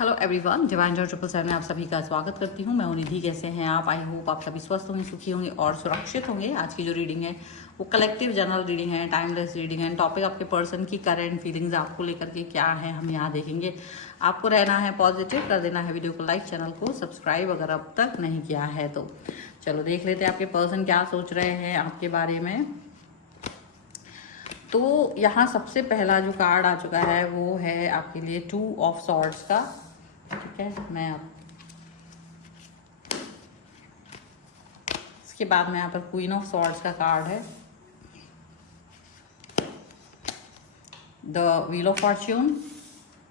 Hello everyone, divine Joy 777 में आप सभी का स्वागत करती हूँ। मैं हूं निधि। कैसे हैं आप? आई होप आप सभी स्वस्थ होंगे, सुखी होंगे और सुरक्षित होंगे। आज की जो रीडिंग है वो कलेक्टिव जनरल रीडिंग है, टाइमलेस रीडिंग है। टॉपिक आपके पर्सन की करेंट फीलिंग्स आपको लेकर के क्या है हम यहाँ देखेंगे। आपको रहना है पॉजिटिव, कर देना है वीडियो को लाइक, चैनल को सब्सक्राइब अगर अब तक नहीं किया है तो। चलो देख लेते हैं आपके पर्सन क्या सोच रहे हैं आपके बारे में। तो यहाँ सबसे पहला जो कार्ड आ चुका है वो है आपके लिए 2 ऑफ सॉर्ड्स का। ठीक है, मैं आप इसके बाद में यहाँ पर क्वीन ऑफ सॉर्ड्स का कार्ड है, द व्हील ऑफ फॉर्च्यून,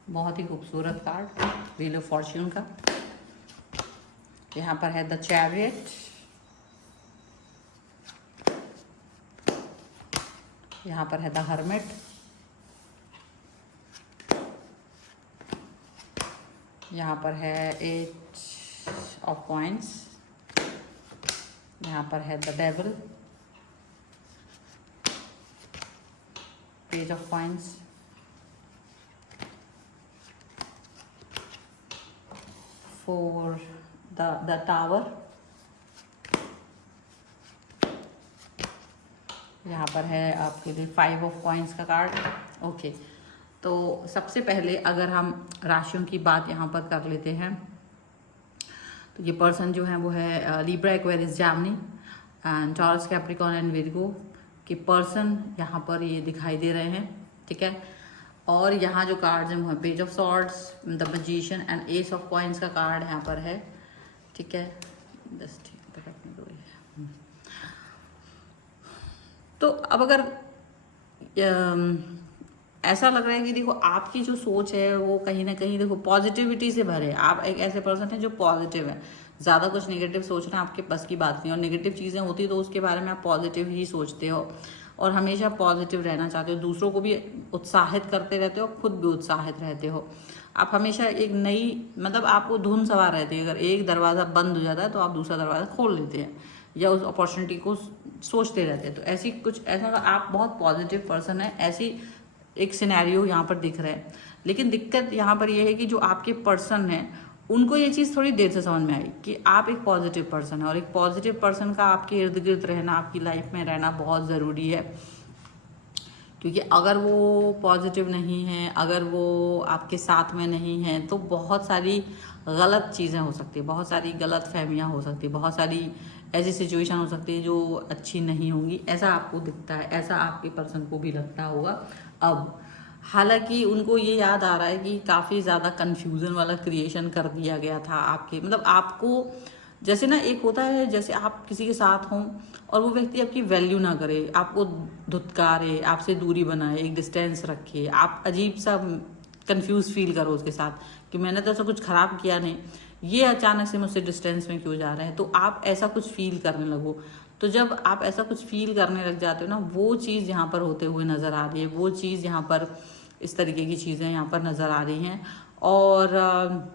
बहुत ही खूबसूरत कार्ड व्हील ऑफ फॉर्च्यून का। यहाँ पर है द चैरियट, यहाँ पर है द हर्मिट, यहाँ पर है 8 ऑफ कॉइंस, यहाँ पर है the devil, page of coins, 4 the tower, यहाँ पर है आपके लिए 5 ऑफ कॉइंस का कार्ड। ओके, तो सबसे पहले अगर हम राशियों की बात यहाँ पर कर लेते हैं तो ये पर्सन जो है वो है Libra, Aquarius, Gemini and taurus, Capricorn and Virgo के पर्सन यहाँ पर ये दिखाई दे रहे हैं। ठीक है, और यहाँ जो कार्ड्स हैं वो है page of swords, the magician and S of coins का कार्ड यहाँ पर है। ठीक है, बस ठीक है। तो अब अगर ऐसा लग रहा है कि देखो आपकी जो सोच है वो कहीं ना कहीं देखो पॉजिटिविटी से भरे। आप एक ऐसे पर्सन हैं जो पॉजिटिव है, ज़्यादा कुछ नेगेटिव सोचना आपके बस की बात नहीं। और नेगेटिव चीज़ें होती तो उसके बारे में आप पॉजिटिव ही सोचते हो और हमेशा पॉजिटिव रहना चाहते हो, दूसरों को भी उत्साहित करते रहते हो, खुद भी उत्साहित रहते हो। आप हमेशा एक नई मतलब आपको धुन सवार रहती है। अगर एक दरवाज़ा बंद हो जाता है तो आप दूसरा दरवाज़ा खोल लेते हैं या उस अपॉर्चुनिटी को सोचते रहते हैं। तो ऐसी कुछ ऐसा आप बहुत पॉजिटिव पर्सन है, ऐसी एक सिनेरियो यहाँ पर दिख रहा है। लेकिन दिक्कत यहाँ पर यह है कि जो आपके पर्सन है उनको ये चीज़ थोड़ी देर से समझ में आई कि आप एक पॉजिटिव पर्सन है और एक पॉजिटिव पर्सन का आपके इर्द गिर्द रहना, आपकी लाइफ में रहना बहुत ज़रूरी है। क्योंकि अगर वो पॉजिटिव नहीं है, अगर वो आपके साथ में नहीं है तो बहुत सारी गलत चीज़ें हो सकती है, बहुत सारी गलत फहमियाँ हो सकती है, बहुत सारी ऐसी सिचुएशन हो सकती है जो अच्छी नहीं होंगी। ऐसा आपको दिखता है, ऐसा आपके पर्सन को भी लगता होगा। अब हालांकि उनको ये याद आ रहा है कि काफ़ी ज़्यादा कन्फ्यूज़न वाला क्रिएशन कर दिया गया था आपके, मतलब आपको जैसे ना एक होता है जैसे आप किसी के साथ हों और वो व्यक्ति आपकी वैल्यू ना करे, आपको धुतकारे, आपसे दूरी बनाए, एक डिस्टेंस रखे, आप अजीब सा कंफ्यूज फील करो उसके साथ कि मैंने तो ऐसा कुछ खराब किया नहीं, ये अचानक से मुझसे डिस्टेंस में क्यों जा रहे हैं। तो आप ऐसा कुछ फील करने लगो। तो जब आप ऐसा कुछ फील करने लग जाते हो ना, वो चीज़ यहाँ पर होते हुए नज़र आ रही है, वो चीज़ यहाँ पर इस तरीके की चीज़ें यहाँ पर नज़र आ रही हैं। और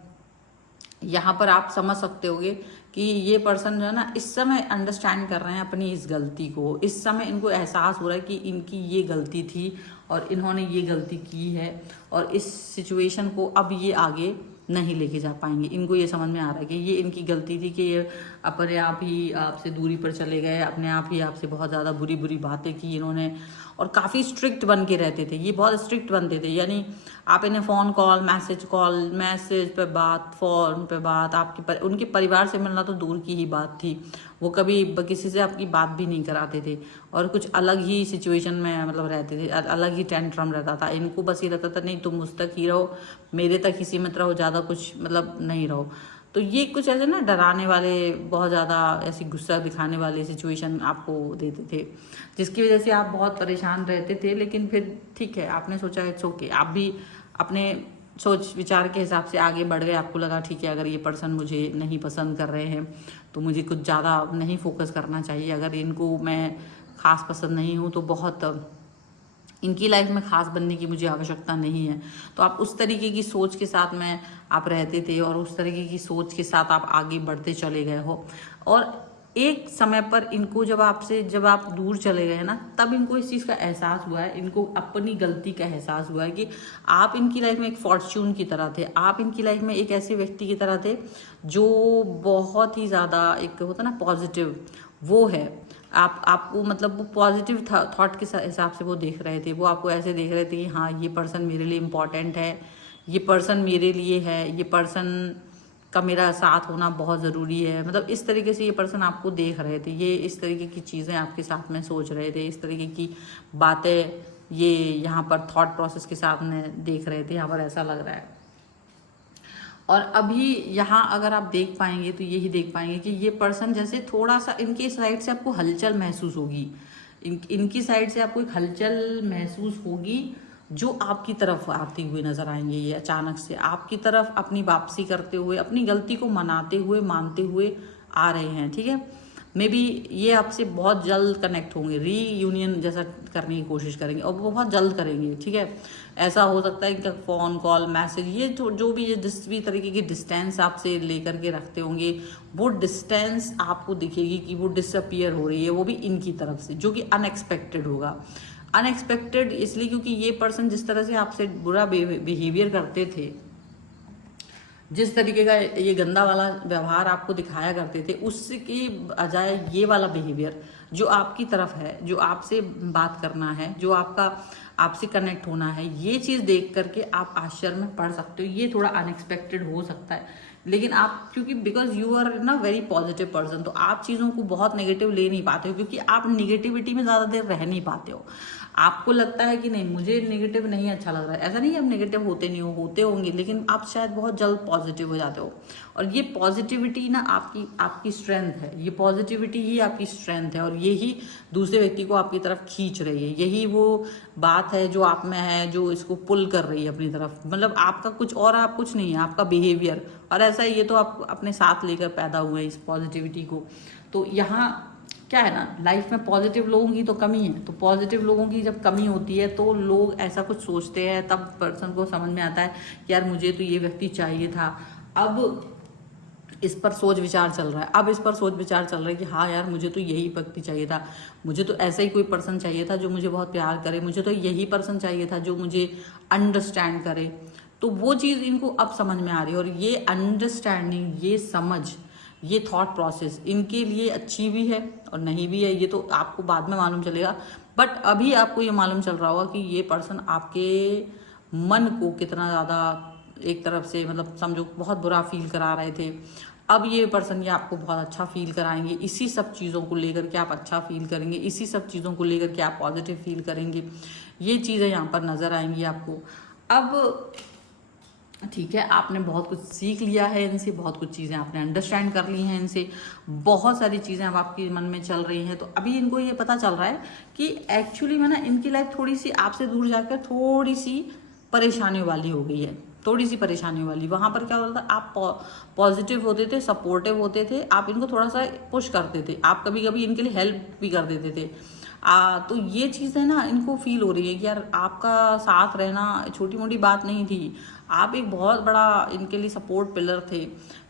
यहाँ पर आप समझ सकते होगे कि ये पर्सन जो है ना इस समय अंडरस्टैंड कर रहे हैं अपनी इस गलती को। इस समय इनको एहसास हो रहा है कि इनकी ये गलती थी और इन्होंने ये गलती की है और इस सिचुएशन को अब ये आगे नहीं लेके जा पाएंगे। इनको ये समझ में आ रहा है कि ये इनकी गलती थी कि ये अपने आप ही आपसे दूरी पर चले गए, अपने आप ही आपसे बहुत ज़्यादा बुरी बुरी बातें की इन्होंने। और काफ़ी स्ट्रिक्ट बन के रहते थे, ये बहुत स्ट्रिक्ट बनते थे। यानी आप इन्हें फ़ोन कॉल, मैसेज पे बात, फ़ोन पे बात, उनके परिवार से मिलना तो दूर की ही बात थी। वो कभी किसी से आपकी बात भी नहीं कराते थे और कुछ अलग ही सिचुएशन में मतलब रहते थे, अलग ही टेंट्रम रहता था। इनको बस ये लगता था नहीं तुम मुझ तक ही रहो, मेरे तक ही सीमित रहो, ज़्यादा कुछ मतलब नहीं रहो। तो ये कुछ ऐसे ना डराने वाले, बहुत ज़्यादा ऐसी गुस्सा दिखाने वाले सिचुएशन आपको देते थे, जिसकी वजह से आप बहुत परेशान रहते थे। लेकिन फिर ठीक है, आपने सोचा इट्स ओके, आप भी अपने सोच विचार के हिसाब से आगे बढ़ गए। आपको लगा ठीक है, अगर ये पर्सन मुझे नहीं पसंद कर रहे हैं तो मुझे कुछ ज़्यादा नहीं फोकस करना चाहिए। अगर इनको मैं ख़ास पसंद नहीं हूँ तो बहुत इनकी लाइफ में खास बनने की मुझे आवश्यकता नहीं है। तो आप उस तरीके की सोच के साथ में आप रहते थे और उस तरीके की सोच के साथ आप आगे बढ़ते चले गए हो। और एक समय पर इनको जब आप दूर चले गए ना, तब इनको इस चीज़ का एहसास हुआ है, इनको अपनी गलती का एहसास हुआ है कि आप इनकी लाइफ में एक फॉर्च्यून की तरह थे, आप इनकी लाइफ में एक ऐसे व्यक्ति की तरह थे जो बहुत ही ज़्यादा एक होता ना पॉजिटिव, वो है। आपको मतलब वो पॉजिटिव थॉट के हिसाब से वो देख रहे थे, वो आपको ऐसे देख रहे थे कि हाँ ये पर्सन मेरे लिए इम्पॉर्टेंट है, ये पर्सन मेरे लिए है, ये पर्सन का मेरा साथ होना बहुत ज़रूरी है। मतलब इस तरीके से ये पर्सन आपको देख रहे थे, ये इस तरीके की चीज़ें आपके साथ में सोच रहे थे, इस तरीके की बातें ये यहाँ पर थॉट प्रोसेस के साथ में देख रहे थे, यहाँ पर ऐसा लग रहा है। और अभी यहाँ अगर आप देख पाएंगे तो यही देख पाएंगे कि ये पर्सन जैसे थोड़ा सा इनकी साइड से आपको हलचल महसूस होगी, इनकी साइड से आपको एक हलचल महसूस होगी जो आपकी तरफ आती हुई नजर आएंगे। ये अचानक से आपकी तरफ अपनी वापसी करते हुए, अपनी गलती को मनाते हुए, मानते हुए आ रहे हैं, ठीक है। मे बी ये आपसे बहुत जल्द कनेक्ट होंगे, रीयूनियन जैसा करने की कोशिश करेंगे और वो बहुत जल्द करेंगे, ठीक है। ऐसा हो सकता है कि फ़ोन कॉल मैसेज ये जो भी ये जिस भी तरीके की डिस्टेंस आपसे लेकर के रखते होंगे, वो डिस्टेंस आपको दिखेगी कि वो डिसअपियर हो रही है, वो भी इनकी तरफ से, जो कि अनएक्सपेक्टेड होगा। अनएक्सपेक्टेड इसलिए क्योंकि ये पर्सन जिस तरह से आपसे बुरा बिहेवियर करते थे, जिस तरीके का ये गंदा वाला व्यवहार आपको दिखाया करते थे, उसके बजाय ये वाला बिहेवियर जो आपकी तरफ है, जो आपसे बात करना है, जो आपसे कनेक्ट होना है, ये चीज़ देख करके आप आश्चर्य में पड़ सकते हो। ये थोड़ा अनएक्सपेक्टेड हो सकता है, लेकिन आप क्योंकि बिकॉज यू आर ना वेरी पॉजिटिव पर्सन, तो आप चीज़ों को बहुत नेगेटिव ले नहीं पाते हो, क्योंकि आप निगेटिविटी में ज़्यादा देर रह नहीं पाते हो। आपको लगता है कि नहीं मुझे नेगेटिव नहीं अच्छा लग रहा है, ऐसा नहीं है आप नेगेटिव होते नहीं होते होंगे, लेकिन आप शायद बहुत जल्द पॉजिटिव हो जाते हो। और ये पॉजिटिविटी ना आपकी स्ट्रेंथ है, ये पॉजिटिविटी ही आपकी स्ट्रेंथ है, और यही दूसरे व्यक्ति को आपकी तरफ खींच रही है। यही वो बात है जो आप में है, जो इसको पुल कर रही है अपनी तरफ। मतलब आपका कुछ और, आप कुछ नहीं है, आपका बिहेवियर। और ऐसा ये तो आप अपने साथ लेकर पैदा हुए हैं इस पॉजिटिविटी को। तो यहाँ क्या है ना, लाइफ में पॉजिटिव लोगों की तो कमी है, तो पॉजिटिव लोगों की जब कमी होती है तो लोग ऐसा कुछ सोचते हैं, तब पर्सन को समझ में आता है कि यार मुझे तो ये व्यक्ति चाहिए था। अब इस पर सोच विचार चल रहा है, अब इस पर सोच विचार चल रहा है कि हाँ यार मुझे तो यही व्यक्ति चाहिए था, मुझे तो ऐसा ही कोई पर्सन चाहिए था जो मुझे बहुत प्यार करे, मुझे तो यही पर्सन चाहिए था जो मुझे अंडरस्टैंड करे। तो वो चीज़ इनको अब समझ में आ रही है, और ये अंडरस्टैंडिंग, ये समझ, ये थॉट प्रोसेस इनके लिए अच्छी भी है और नहीं भी है, ये तो आपको बाद में मालूम चलेगा। बट अभी आपको ये मालूम चल रहा होगा कि ये पर्सन आपके मन को कितना ज़्यादा एक तरफ से मतलब समझो बहुत बुरा फील करा रहे थे। अब ये पर्सन ये आपको बहुत अच्छा फील कराएंगे, इसी सब चीज़ों को लेकर के आप अच्छा फील करेंगे, इसी सब चीज़ों को लेकर के आप पॉजिटिव फील करेंगे। ये चीज़ें यहाँ पर नज़र आएंगी आपको। अब ठीक है, आपने बहुत कुछ सीख लिया है इनसे, बहुत कुछ चीज़ें आपने अंडरस्टैंड कर ली हैं इनसे, बहुत सारी चीज़ें अब आपके मन में चल रही हैं। तो अभी इनको ये पता चल रहा है कि एक्चुअली में ना इनकी लाइफ थोड़ी सी आपसे दूर जाकर थोड़ी सी परेशानियों वाली हो गई है, थोड़ी सी परेशानियों वाली। वहाँ पर क्या होता था, आप पॉजिटिव होते थे, सपोर्टिव होते थे, आप इनको थोड़ा सा पुश करते थे, आप कभी कभी इनके लिए हेल्प भी कर देते थे। तो ये चीज़ें ना इनको फील हो रही है कि यार आपका साथ रहना छोटी मोटी बात नहीं थी, आप एक बहुत बड़ा इनके लिए सपोर्ट पिलर थे।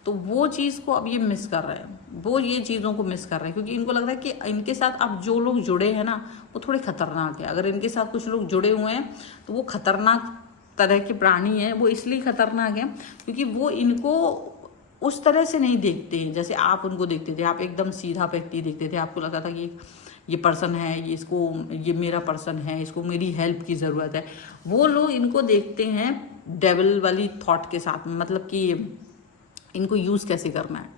तो वो चीज़ को अब ये मिस कर रहे हैं, वो ये चीज़ों को मिस कर रहे हैं, क्योंकि इनको लग रहा है कि इनके साथ अब जो लोग जुड़े हैं ना वो थोड़े खतरनाक है। अगर इनके साथ कुछ लोग जुड़े हुए हैं तो वो खतरनाक तरह के प्राणी है। वो इसलिए खतरनाक है क्योंकि वो इनको उस तरह से नहीं देखते हैं जैसे आप उनको देखते थे। आप एकदम सीधा व्यक्ति देखते थे, आपको लगता था कि ये पर्सन है, ये मेरा पर्सन है, इसको मेरी हेल्प की ज़रूरत है। वो लोग इनको देखते हैं डेविल वाली थॉट के साथ में, मतलब कि इनको यूज़ कैसे करना है,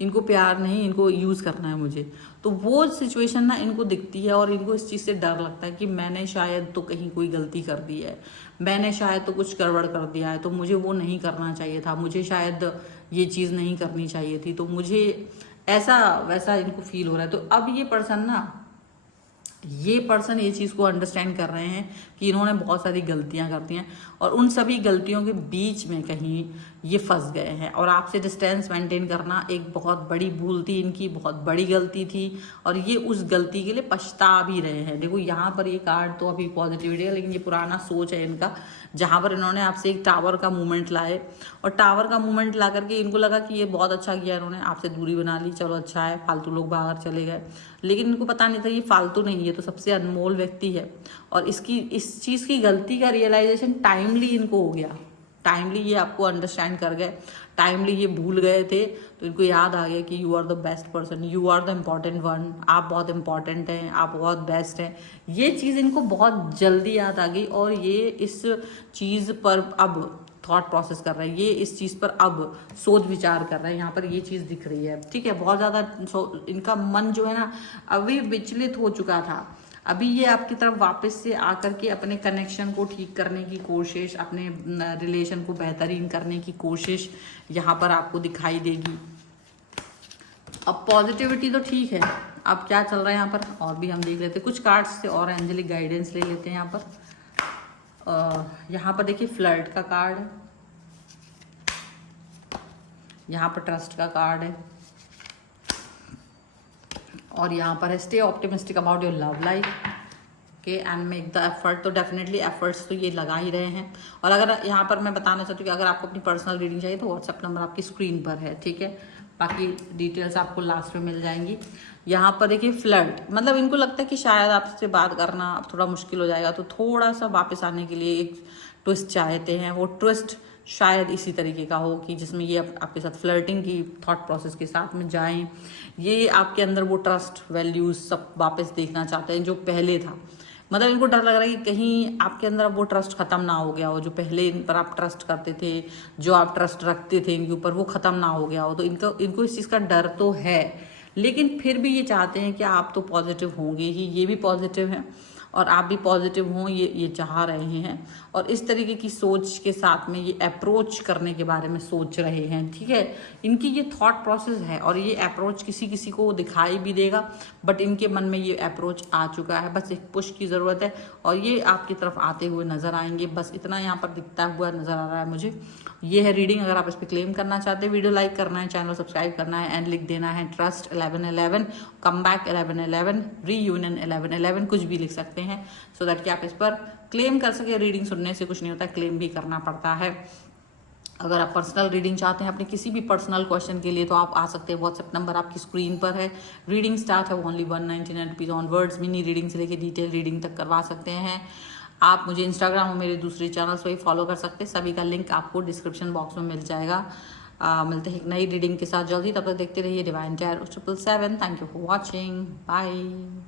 इनको प्यार नहीं, इनको यूज़ करना है मुझे। तो वो सिचुएशन ना इनको दिखती है और इनको इस चीज़ से डर लगता है कि मैंने शायद तो कहीं कोई गलती कर दी है, मैंने शायद तो कुछ गड़बड़ कर दिया है, तो मुझे वो नहीं करना चाहिए था, मुझे शायद ये चीज़ नहीं करनी चाहिए थी, तो मुझे ऐसा वैसा इनको फील हो रहा है। तो अब ये पर्सन ना ये पर्सन ये चीज़ को अंडरस्टैंड कर रहे हैं कि इन्होंने बहुत सारी गलतियां करती हैं और उन सभी गलतियों के बीच में कहीं ये फंस गए हैं और आपसे डिस्टेंस मेंटेन करना एक बहुत बड़ी भूल थी इनकी, बहुत बड़ी गलती थी और ये उस गलती के लिए पछता भी रहे हैं। देखो यहाँ पर ये कार्ड तो अभी पॉजिटिविटी है, लेकिन ये पुराना सोच है इनका, जहाँ पर इन्होंने आपसे एक टावर का मूवमेंट लाए और टावर का मूवमेंट ला करके इनको लगा कि ये बहुत अच्छा किया, इन्होंने आपसे दूरी बना ली, चलो अच्छा है, फालतू लोग बाहर चले गए। लेकिन इनको पता नहीं था ये फालतू नहीं है, तो सबसे अनमोल व्यक्ति है और इसकी इस चीज़ की गलती का रियलाइजेशन टाइमली इनको हो गया। टाइमली ये आपको अंडरस्टैंड कर गए, टाइमली ये भूल गए थे, तो इनको याद आ गया कि you are the best person, you are the important one, आप बहुत इंपॉर्टेंट हैं, आप बहुत बेस्ट हैं। ये चीज़ इनको बहुत जल्दी याद आ गई और ये इस चीज़ पर अब थॉट प्रोसेस कर रहे हैं, ये इस चीज़ पर अब सोच विचार कर रहे हैं। यहाँ पर ये चीज़ दिख रही है, ठीक है। बहुत ज़्यादा इनका मन जो है ना अभी विचलित हो चुका था, अभी ये आपकी तरफ वापस से आकर के अपने कनेक्शन को ठीक करने की कोशिश, अपने रिलेशन को बेहतरीन करने की कोशिश यहाँ पर आपको दिखाई देगी। अब पॉजिटिविटी तो ठीक है, अब क्या चल रहा है यहाँ पर और भी हम देख लेते हैं कुछ कार्ड्स से और एंजेलिक गाइडेंस ले लेते हैं यहाँ पर। यहाँ पर देखिए फ्लर्ट का कार्ड है, यहाँ पर ट्रस्ट का कार्ड है और यहाँ पर है stay optimistic about your love life के एंड मेक द एफर्ट। तो डेफिनेटली एफर्ट्स तो ये लगा ही रहे हैं। और अगर यहाँ पर मैं बताना चाहती हूँ कि अगर आपको अपनी पर्सनल रीडिंग चाहिए तो व्हाट्सएप नंबर आपकी स्क्रीन पर है, ठीक है। बाकी डिटेल्स आपको लास्ट में मिल जाएंगी। यहाँ पर देखिए फ्लर्ट, मतलब इनको लगता है कि शायद आपसे बात करना अब थोड़ा मुश्किल हो जाएगा, तो थोड़ा सा वापस आने के लिए एक ट्विस्ट चाहते हैं। वो ट्विस्ट शायद इसी तरीके का हो कि जिसमें ये आपके साथ फ्लर्टिंग की थॉट प्रोसेस के साथ में जाएं। ये आपके अंदर वो ट्रस्ट वैल्यूज सब वापस देखना चाहते हैं जो पहले था। मतलब इनको डर लग रहा है कि कहीं आपके अंदर अब वो ट्रस्ट खत्म ना हो गया हो, जो पहले इन पर आप ट्रस्ट करते थे, जो आप ट्रस्ट रखते थे इनके ऊपर, वो खत्म ना हो गया हो। तो इनको इस चीज़ का डर तो है, लेकिन फिर भी ये चाहते हैं कि आप तो पॉजिटिव होंगे ही, ये भी पॉजिटिव हैं और आप भी पॉजिटिव हों, ये चाह रहे हैं। और इस तरीके की सोच के साथ में ये अप्रोच करने के बारे में सोच रहे हैं, ठीक है। इनकी ये थॉट प्रोसेस है और ये अप्रोच किसी किसी को दिखाई भी देगा, बट इनके मन में ये अप्रोच आ चुका है। बस एक पुश की ज़रूरत है और ये आपकी तरफ आते हुए नज़र आएंगे। बस इतना यहाँ पर दिखता हुआ नज़र आ रहा है मुझे। ये है रीडिंग। अगर आप इस पर क्लेम करना चाहते हैं, वीडियो लाइक करना है, चैनल सब्सक्राइब करना है एंड लिख देना है ट्रस्ट 1111, कम बैक 1111, रीयूनियन 1111, कुछ भी लिख सकते हैं सो दैट कि आप इस पर क्लेम कर सके। रीडिंग सुनने से कुछ नहीं होता, क्लेम भी करना पड़ता है। अगर आप पर्सनल रीडिंग चाहते हैं अपने किसी भी पर्सनल क्वेश्चन के लिए तो आप आ सकते हैं, व्हाट्सएप नंबर आपकी स्क्रीन पर है। रीडिंग स्टार्ट है only 199 rupees onwards. Mini reading से लेकर डिटेल रीडिंग तक करवा सकते हैं। आप मुझे इंस्टाग्राम और मेरे दूसरे चैनल्स पर ही फॉलो कर सकते हैं, सभी का लिंक आपको डिस्क्रिप्शन बॉक्स में मिल जाएगा। मिलते हैं एक नई रीडिंग के साथ जल्दी, तब तक देखते रहिए divine tarot 777। Thank you for watching, bye.